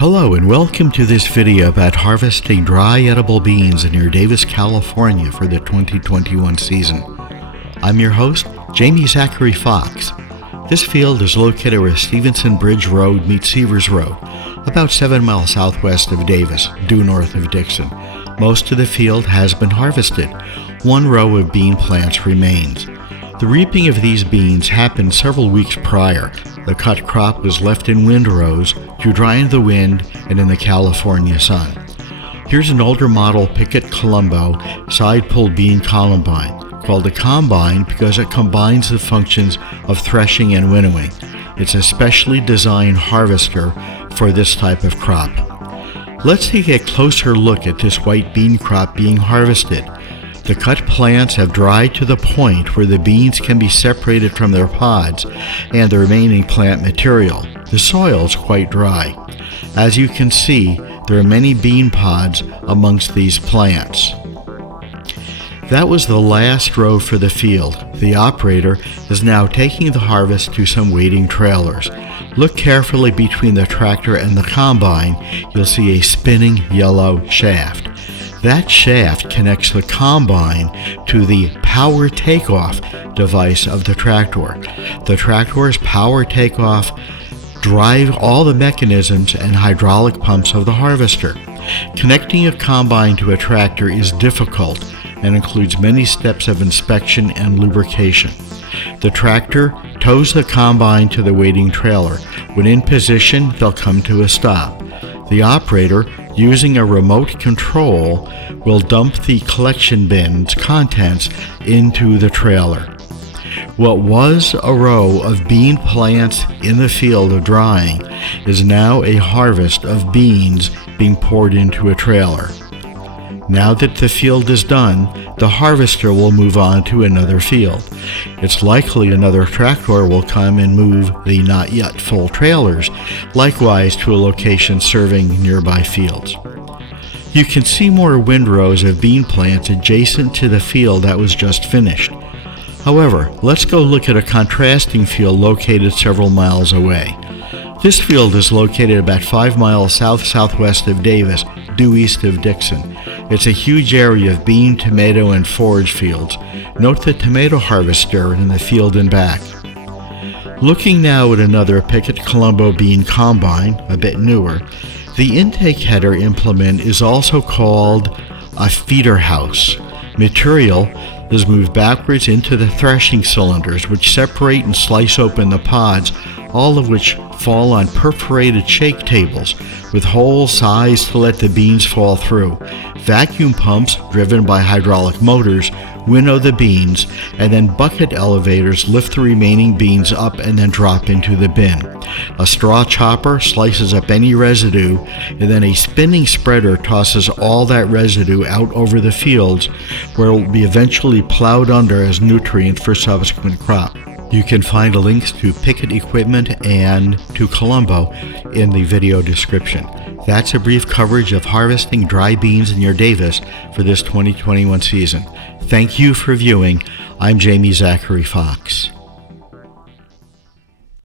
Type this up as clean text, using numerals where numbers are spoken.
Hello and welcome to this video about harvesting dry edible beans in near Davis, California for the 2021 season. I'm your host, Jamie Zachary Fox. This field is located where Stevenson Bridge Road meets Severs Road, about 7 miles southwest of Davis, due north of Dixon. Most of the field has been harvested. One row of bean plants remains. The reaping of these beans happened several weeks prior. The cut crop was left in windrows to dry in the wind and in the California sun. Here's an older model Pickett Colombo side-pull bean combine, called a combine because it combines the functions of threshing and winnowing. It's a specially designed harvester for this type of crop. Let's take a closer look at this white bean crop being harvested. The cut plants have dried to the point where the beans can be separated from their pods and the remaining plant material. The soil is quite dry. As you can see, there are many bean pods amongst these plants. That was the last row for the field. The operator is now taking the harvest to some waiting trailers. Look carefully between the tractor and the combine. You'll see a spinning yellow shaft. That shaft connects the combine to the power takeoff device of the tractor. The tractor's power takeoff drive all the mechanisms and hydraulic pumps of the harvester. Connecting a combine to a tractor is difficult and includes many steps of inspection and lubrication. The tractor tows the combine to the waiting trailer. When in position, they'll come to a stop. The operator, using a remote control, will dump the collection bin's contents into the trailer. What was a row of bean plants in the field of drying is now a harvest of beans being poured into a trailer. Now that the field is done, the harvester will move on to another field. It's likely another tractor will come and move the not yet full trailers, likewise to a location serving nearby fields. You can see more windrows of bean plants adjacent to the field that was just finished. However, let's go look at a contrasting field located several miles away. This field is located about 5 miles south-southwest of Davis, due east of Dixon. It's a huge area of bean, tomato, and forage fields. Note the tomato harvester in the field and back. Looking now at another Pickett Colombo bean combine, a bit newer, the intake header implement is also called a feeder house. Material is moved backwards into the threshing cylinders, which separate and slice open the pods, all of which fall on perforated shake tables with holes sized to let the beans fall through. Vacuum pumps, driven by hydraulic motors, winnow the beans, and then bucket elevators lift the remaining beans up and then drop into the bin. A straw chopper slices up any residue, and then a spinning spreader tosses all that residue out over the fields, where it will be eventually plowed under as nutrient for subsequent crop. You can find links to Pickett equipment and to Colombo in the video description. That's a brief coverage of harvesting dry beans near Davis for this 2021 season. Thank you for viewing. I'm Jamie Zachary Fox.